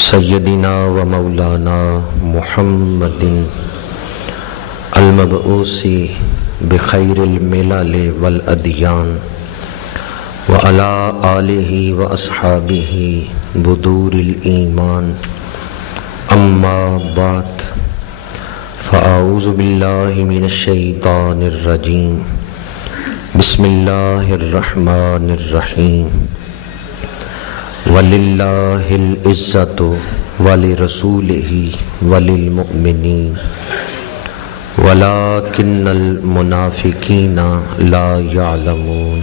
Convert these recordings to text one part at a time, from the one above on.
سیدنا و مولانا محمد المبعوث بخیر الملل والادیان وعلی آلہ و اصحابہ بدور الایمان اما بعد فاعوذ باللہ من الشیطان الرجیم بسم اللہ الرحمن الرحیم وَلِلَّهِ الْعِزَّةُ وَلِرَسُولِهِ وَلِلْمُؤْمِنِينَ وَلَكِنَّ الْمُنَافِقِينَ لَا يَعْلَمُونَ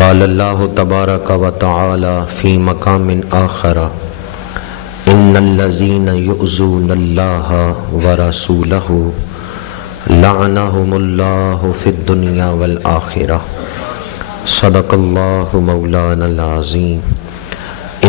قال اللہ تبارک وتعالی فی مقام آخر ان الذین یؤذون اللہ ورسولہ لعنہم اللہ فی الدنیا والآخرہ صدق اللہ مولانا العظیم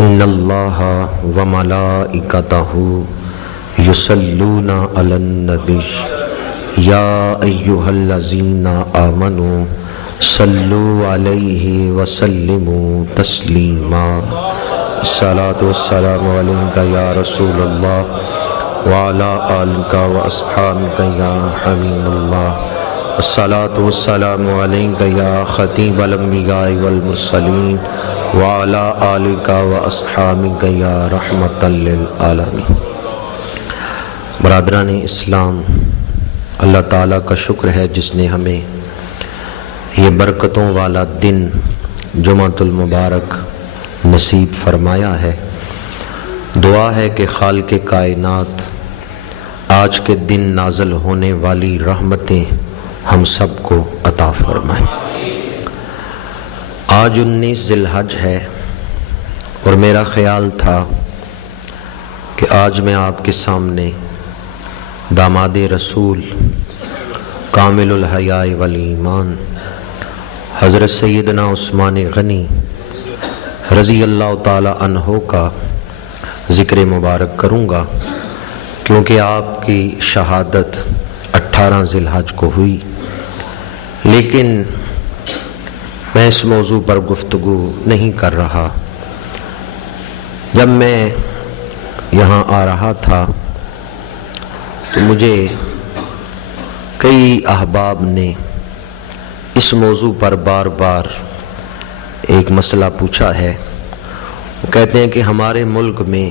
ان اللہ وملائکتہ یصلون علی النبی یا ایہا الذین آمنوا صلوا علیہ وسلموا تسلیما الصلاۃ والسلام علیک یا رسول اللہ وعلی آلک واصحابک یا حبیب اللہ الصلاۃ والسلام علیک یا خطیب الانبیاء والمرسلین وعلی آلک واصحابک یا رحمۃ للعالمین۔ برادران اسلام، اللہ تعالیٰ کا شکر ہے جس نے ہمیں یہ برکتوں والا دن جمعۃ المبارک نصیب فرمایا ہے۔ دعا ہے کہ خالق کائنات آج کے دن نازل ہونے والی رحمتیں ہم سب کو عطا فرمائیں۔ آج 19 ذی الحج ہے اور میرا خیال تھا کہ آج میں آپ کے سامنے داماد رسول کامل الحیاء والایمان حضرت سیدنا عثمان غنی رضی اللہ تعالی عنہ کا ذکر مبارک کروں گا، کیونکہ آپ کی شہادت 18 ذی الحج کو ہوئی، لیکن میں اس موضوع پر گفتگو نہیں کر رہا۔ جب میں یہاں آ رہا تھا تو مجھے کئی احباب نے اس موضوع پر بار بار ایک مسئلہ پوچھا ہے۔ وہ کہتے ہیں کہ ہمارے ملک میں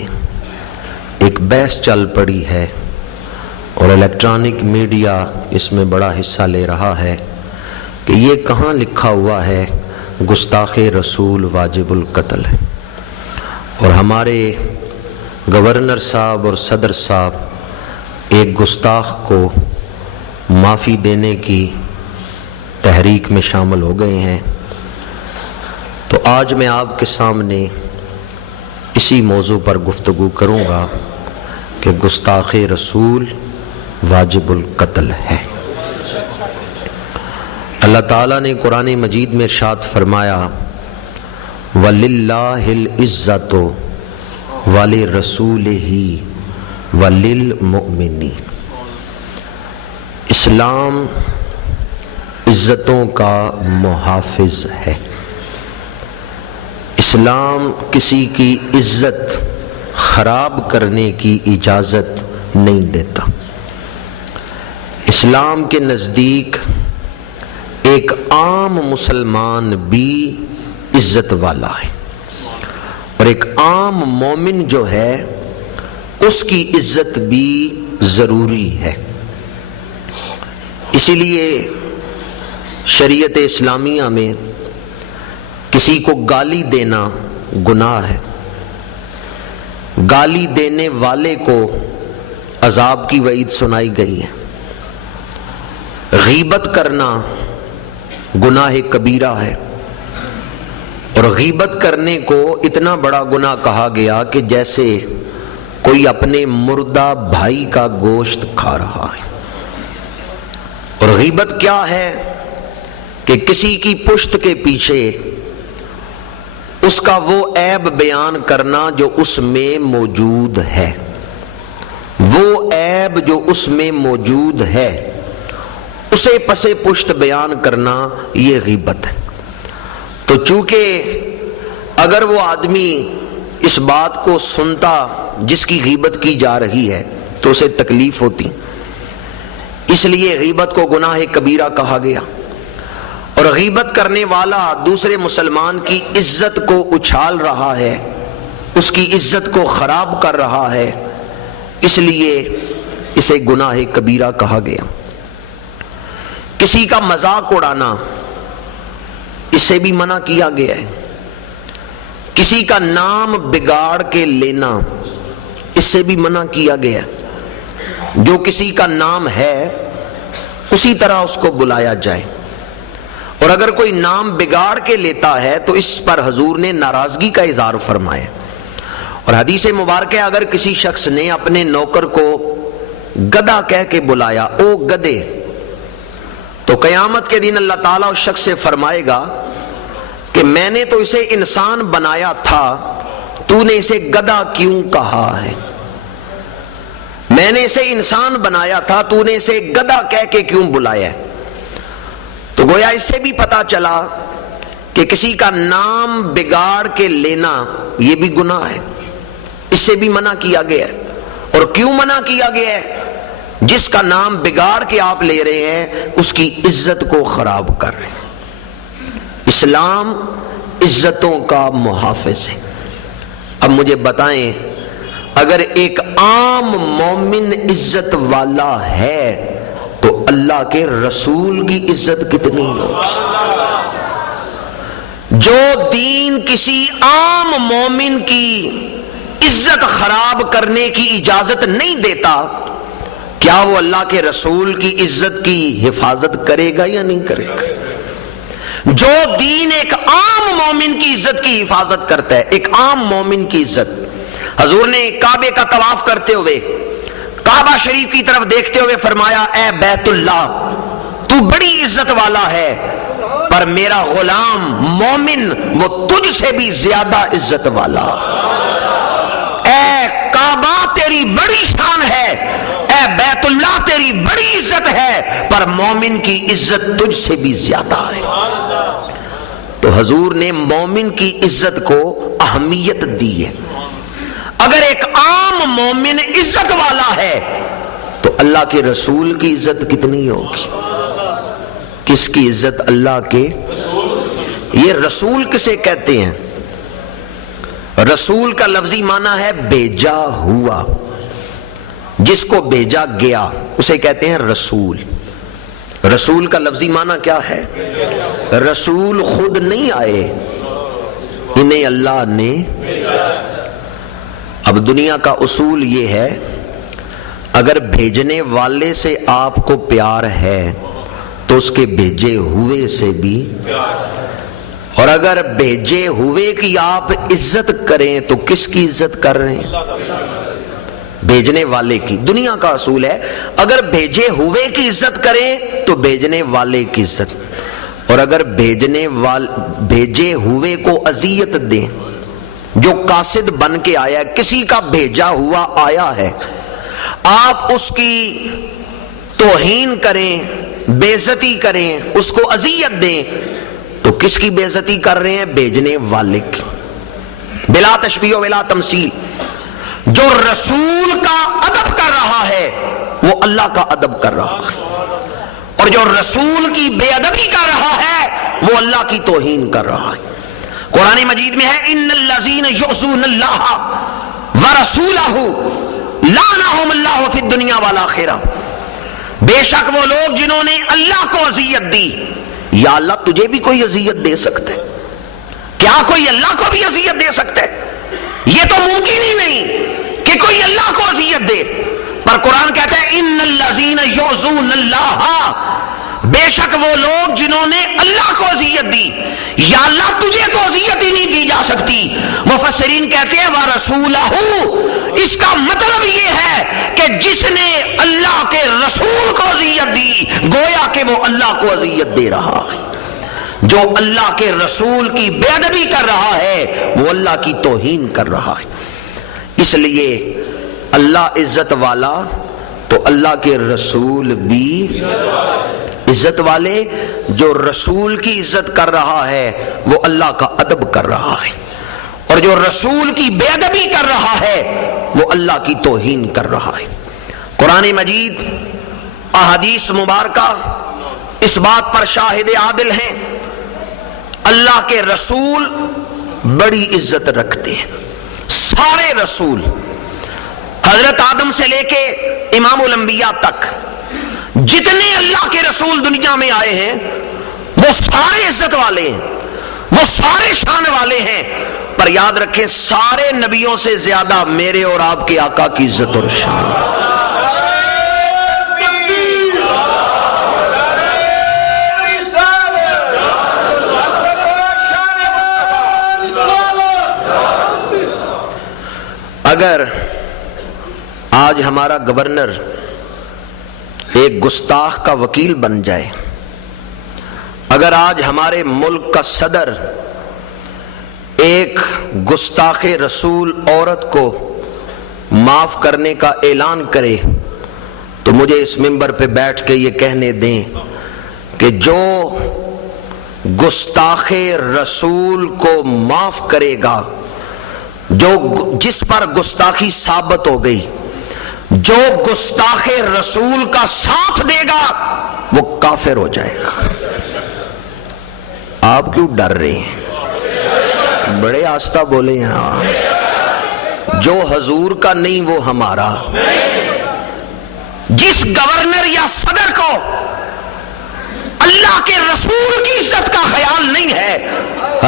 ایک بحث چل پڑی ہے اور الیکٹرانک میڈیا اس میں بڑا حصہ لے رہا ہے کہ یہ کہاں لکھا ہوا ہے گستاخ رسول واجب القتل ہے، اور ہمارے گورنر صاحب اور صدر صاحب ایک گستاخ کو معافی دینے کی تحریک میں شامل ہو گئے ہیں۔ تو آج میں آپ کے سامنے اسی موضوع پر گفتگو کروں گا کہ گستاخ رسول واجب القتل ہے۔ اللہ تعالیٰ نے قرآن مجید میں ارشاد فرمایا وَلِلَّهِ الْعِزَّةُ وَلِرَسُولِهِ وَلِلْمُؤْمِنِينَ۔ اسلام عزتوں کا محافظ ہے۔ اسلام کسی کی عزت خراب کرنے کی اجازت نہیں دیتا۔ اسلام کے نزدیک ایک عام مسلمان بھی عزت والا ہے، اور ایک عام مومن جو ہے اس کی عزت بھی ضروری ہے۔ اسی لیے شریعت اسلامیہ میں کسی کو گالی دینا گناہ ہے۔ گالی دینے والے کو عذاب کی وعید سنائی گئی ہے۔ غیبت کرنا گناہ کبیرہ ہے، اور غیبت کرنے کو اتنا بڑا گناہ کہا گیا کہ جیسے کوئی اپنے مردہ بھائی کا گوشت کھا رہا ہے۔ اور غیبت کیا ہے کہ کسی کی پشت کے پیچھے اس کا وہ عیب بیان کرنا جو اس میں موجود ہے، وہ عیب جو اس میں موجود ہے اسے پسے پشت بیان کرنا، یہ غیبت ہے۔ تو چونکہ اگر وہ آدمی اس بات کو سنتا جس کی غیبت کی جا رہی ہے تو اسے تکلیف ہوتی، اس لیے غیبت کو گناہ کبیرہ کہا گیا۔ اور غیبت کرنے والا دوسرے مسلمان کی عزت کو اچھال رہا ہے، اس کی عزت کو خراب کر رہا ہے، اس لیے اسے گناہ کبیرہ کہا گیا۔ کسی کا مذاق اڑانا اس سے بھی منع کیا گیا ہے۔ کسی کا نام بگاڑ کے لینا اس سے بھی منع کیا گیا ہے۔ جو کسی کا نام ہے اسی طرح اس کو بلایا جائے، اور اگر کوئی نام بگاڑ کے لیتا ہے تو اس پر حضور نے ناراضگی کا اظہار فرمایا۔ اور حدیث مبارکہ اگر کسی شخص نے اپنے نوکر کو گدھا کہہ کے بلایا، او گدھے، تو قیامت کے دن اللہ تعالیٰ اس شخص سے فرمائے گا کہ میں نے تو اسے انسان بنایا تھا، تو نے اسے گدھا کیوں کہا ہے؟ میں نے اسے انسان بنایا تھا، تو نے اسے گدھا کہہ کے کیوں بلایا ہے؟ تو گویا اس سے بھی پتا چلا کہ کسی کا نام بگاڑ کے لینا یہ بھی گناہ ہے، اس سے بھی منع کیا گیا ہے۔ اور کیوں منع کیا گیا ہے؟ جس کا نام بگاڑ کے آپ لے رہے ہیں اس کی عزت کو خراب کر رہے ہیں۔ اسلام عزتوں کا محافظ ہے۔ اب مجھے بتائیں، اگر ایک عام مومن عزت والا ہے تو اللہ کے رسول کی عزت کتنی ہوگی؟ جو دین کسی عام مومن کی عزت خراب کرنے کی اجازت نہیں دیتا، کیا وہ اللہ کے رسول کی عزت کی حفاظت کرے گا یا نہیں کرے گا؟ جو دین ایک عام مومن کی عزت کی حفاظت کرتا ہے، ایک عام مومن کی عزت، حضور نے کعبے کا طواف کرتے ہوئے کعبہ شریف کی طرف دیکھتے ہوئے فرمایا، اے بیت اللہ، تو بڑی عزت والا ہے، پر میرا غلام مومن وہ تجھ سے بھی زیادہ عزت والا۔ اے کعبہ تیری بڑی شان ہے، اے بیت اللہ تیری بڑی عزت ہے، پر مومن کی عزت تجھ سے بھی زیادہ ہے۔ تو حضور نے مومن کی عزت کو اہمیت دی ہے۔ اگر ایک عام مومن عزت والا ہے تو اللہ کے رسول کی عزت کتنی ہوگی؟ کس کی عزت؟ اللہ کے۔ یہ رسول کسے کہتے ہیں؟ رسول کا لفظی معنی ہے بھیجا ہوا، جس کو بھیجا گیا اسے کہتے ہیں رسول۔ رسول کا لفظی معنی کیا ہے؟ رسول خود نہیں آئے، انہیں اللہ نے۔ اب دنیا کا اصول یہ ہے، اگر بھیجنے والے سے آپ کو پیار ہے تو اس کے بھیجے ہوئے سے بھی، اور اگر بھیجے ہوئے کی آپ عزت کریں تو کس کی عزت کر رہے ہیں؟ بھیجنے والے کی۔ دنیا کا اصول ہے، اگر بھیجے ہوئے کی عزت کریں تو بھیجنے والے کی عزت، اور اگر بھیجے ہوئے کو اذیت دیں، جو قاصد بن کے آیا ہے، کسی کا بھیجا ہوا آیا ہے، آپ اس کی توہین کریں، بے عزتی کریں، اس کو اذیت دیں، تو کس کی بے عزتی کر رہے ہیں؟ بھیجنے والے کی۔ بلا تشبیہ و بلا تمثیل۔ جو رسول کا ادب کر رہا ہے وہ اللہ کا ادب کر رہا ہے، اور جو رسول کی بے ادبی کر رہا ہے وہ اللہ کی توہین کر رہا ہے۔ قرآن مجید میں ہے، ان الذین یؤذون اللہ ورسولہ لعنہم اللہ فی الدنیا والآخرہ۔ بے شک وہ لوگ جنہوں نے اللہ کو اذیت دی۔ یا اللہ تجھے بھی کوئی اذیت دے سکتا ہے؟ کیا کوئی اللہ کو بھی اذیت دے سکتا ہے؟ یہ تو ممکن ہی نہیں کہ کوئی اللہ کو اذیت دے، پر قرآن کہتا ہے ان الذین یؤذون اللہ، بے شک وہ لوگ جنہوں نے اللہ کو اذیت دی۔ یا اللہ تجھے تو اذیت ہی نہیں دی جا سکتی۔ مفسرین کہتے ہیں وَرَسُولَهُ، اس کا مطلب یہ ہے کہ جس نے اللہ کے رسول کو اذیت دی گویا کہ وہ اللہ کو اذیت دے رہا ہے۔ جو اللہ کے رسول کی بے ادبی کر رہا ہے وہ اللہ کی توہین کر رہا ہے۔ اس لیے اللہ عزت والا تو اللہ کے رسول بھی عزت والے۔ جو رسول کی عزت کر رہا ہے وہ اللہ کا ادب کر رہا ہے، اور جو رسول کی بے ادبی کر رہا ہے وہ اللہ کی توہین کر رہا ہے۔ قرآن مجید، احادیث مبارکہ اس بات پر شاہد عادل ہیں، اللہ کے رسول بڑی عزت رکھتے ہیں۔ سارے رسول، حضرت آدم سے لے کے امام الانبیاء تک جتنے اللہ کے رسول دنیا میں آئے ہیں وہ سارے عزت والے ہیں، وہ سارے شان والے ہیں، پر یاد رکھیں سارے نبیوں سے زیادہ میرے اور آپ کے آقا کی عزت اور شان۔ اگر آج ہمارا گورنر ایک گستاخ کا وکیل بن جائے، اگر آج ہمارے ملک کا صدر ایک گستاخ رسول عورت کو معاف کرنے کا اعلان کرے، تو مجھے اس منبر پہ بیٹھ کے یہ کہنے دیں کہ جو گستاخ رسول کو معاف کرے گا، جس پر گستاخی ثابت ہو گئی، جو گستاخ رسول کا ساتھ دے گا وہ کافر ہو جائے گا۔ آپ کیوں ڈر رہے ہیں؟ بڑے آستہ بولے ہیں۔ جو حضور کا نہیں وہ ہمارا۔ جس گورنر یا صدر کو اللہ کے رسول کی عزت کا خیال نہیں ہے،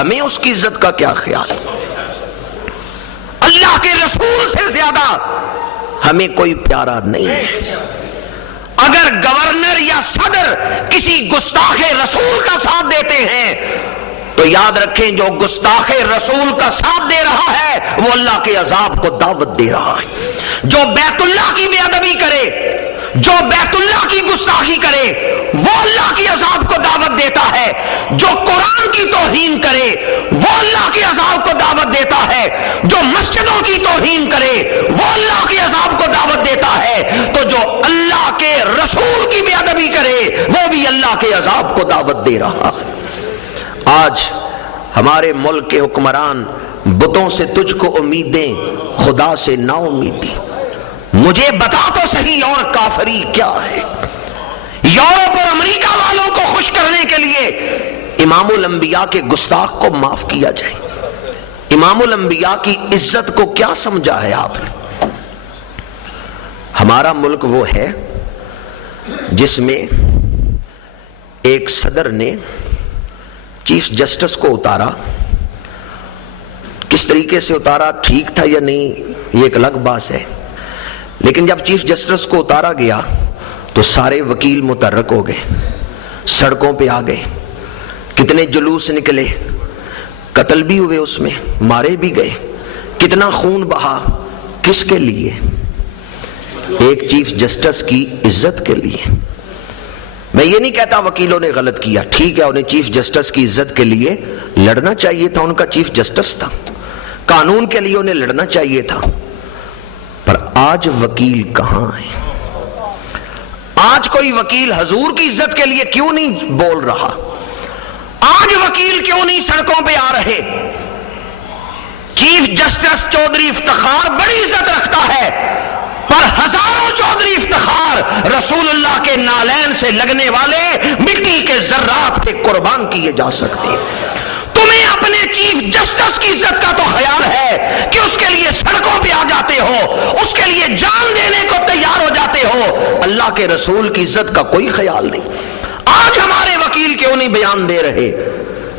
ہمیں اس کی عزت کا کیا خیال؟ اللہ کے رسول سے زیادہ ہمیں کوئی پیارا نہیں ہے۔ اگر گورنر یا صدر کسی گستاخ رسول کا ساتھ دیتے ہیں تو یاد رکھیں جو گستاخ رسول کا ساتھ دے رہا ہے وہ اللہ کے عذاب کو دعوت دے رہا ہے۔ جو بیت اللہ کی بے ادبی کرے، جو بیت اللہ کی گستاخی کرے، وہ اللہ کے عذاب کو دعوت دیتا ہے۔ جو قرآن کی توہین کرے وہ اللہ کے عذاب کو دعوت دیتا ہے۔ جو مسجدوں کی توہین کرے وہ اللہ کے عذاب کو دعوت دیتا ہے۔ تو جو اللہ کے رسول کی بے ادبی کرے وہ بھی اللہ کے عذاب کو دعوت دے رہا ہے۔ آج ہمارے ملک کے حکمران بتوں سے تجھ کو امیدیں، خدا سے نا امیدی۔ مجھے بتا تو صحیح اور کافری کیا ہے؟ یورپ اور امریکہ والوں کو خوش کرنے کے لیے امام الانبیاء کے گستاخ کو معاف کیا جائے۔ امام الانبیاء کی عزت کو کیا سمجھا ہے آپ نے؟ ہمارا ملک وہ ہے جس میں ایک صدر نے چیف جسٹس کو اتارا۔ کس طریقے سے اتارا، ٹھیک تھا یا نہیں، یہ ایک الگ بات ہے، لیکن جب چیف جسٹس کو اتارا گیا تو سارے وکیل متحرک ہو گئے، سڑکوں پہ آ گئے، کتنے جلوس نکلے، قتل بھی ہوئے، اس میں مارے بھی گئے، کتنا خون بہا، کس کے لیے؟ ایک چیف جسٹس کی عزت کے لیے۔ میں یہ نہیں کہتا وکیلوں نے غلط کیا، ٹھیک ہے، انہیں چیف جسٹس کی عزت کے لیے لڑنا چاہیے تھا، ان کا چیف جسٹس تھا، قانون کے لیے انہیں لڑنا چاہیے تھا، پر آج وکیل کہاں ہے؟ آج کوئی وکیل حضور کی عزت کے لیے کیوں نہیں بول رہا؟ آج وکیل کیوں نہیں سڑکوں پہ آ رہے؟ چیف جسٹس چودھری افتخار بڑی عزت رکھتا ہے، پر ہزاروں چودھری افتخار رسول اللہ کے نالین سے لگنے والے مٹی کے ذرات پہ قربان کیے جا سکتے ہیں۔ تمہیں اپنے چیف جسٹس کی عزت کا تو خیال ہے کہ اس کے لیے سڑکوں پہ آ جاتے ہو، اس کے لیے جان دینے کو تیار ہو جاتے ہو، اللہ کے رسول کی عزت کا کوئی خیال نہیں۔ آج ہمارے وکیل کیوں نہیں بیان دے رہے؟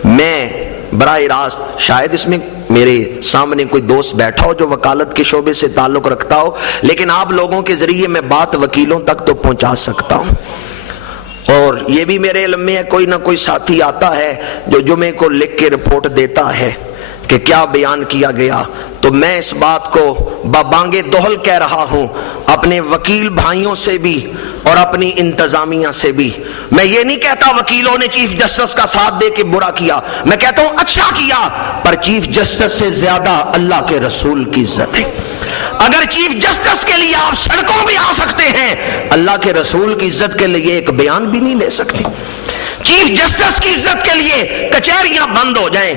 میں براہ راست، شاید اس میں میرے سامنے کوئی دوست بیٹھا ہو جو وکالت کے شعبے سے تعلق رکھتا ہو، لیکن آپ لوگوں کے ذریعے میں بات وکیلوں تک تو پہنچا سکتا ہوں۔ اور یہ بھی میرے علم میں ہے، کوئی نہ کوئی ساتھی آتا ہے جو جمعے کو لکھ کے رپورٹ دیتا ہے کہ کیا بیان کیا گیا، تو میں اس بات کو ببانگ دہل کہہ رہا ہوں اپنے وکیل بھائیوں سے بھی اور اپنی انتظامیہ سے بھی۔ میں یہ نہیں کہتا وکیلوں نے چیف جسٹس کا ساتھ دے کے برا کیا، میں کہتا ہوں اچھا کیا، پر چیف جسٹس سے زیادہ اللہ کے رسول کی عزت ہے۔ اگر چیف جسٹس کے لیے آپ سڑکوں پہ آ سکتے ہیں، اللہ کے رسول کی عزت کے لیے ایک بیان بھی نہیں لے سکتے۔ چیف جسٹس کی عزت کے لیے کچہریاں بند ہو جائیں،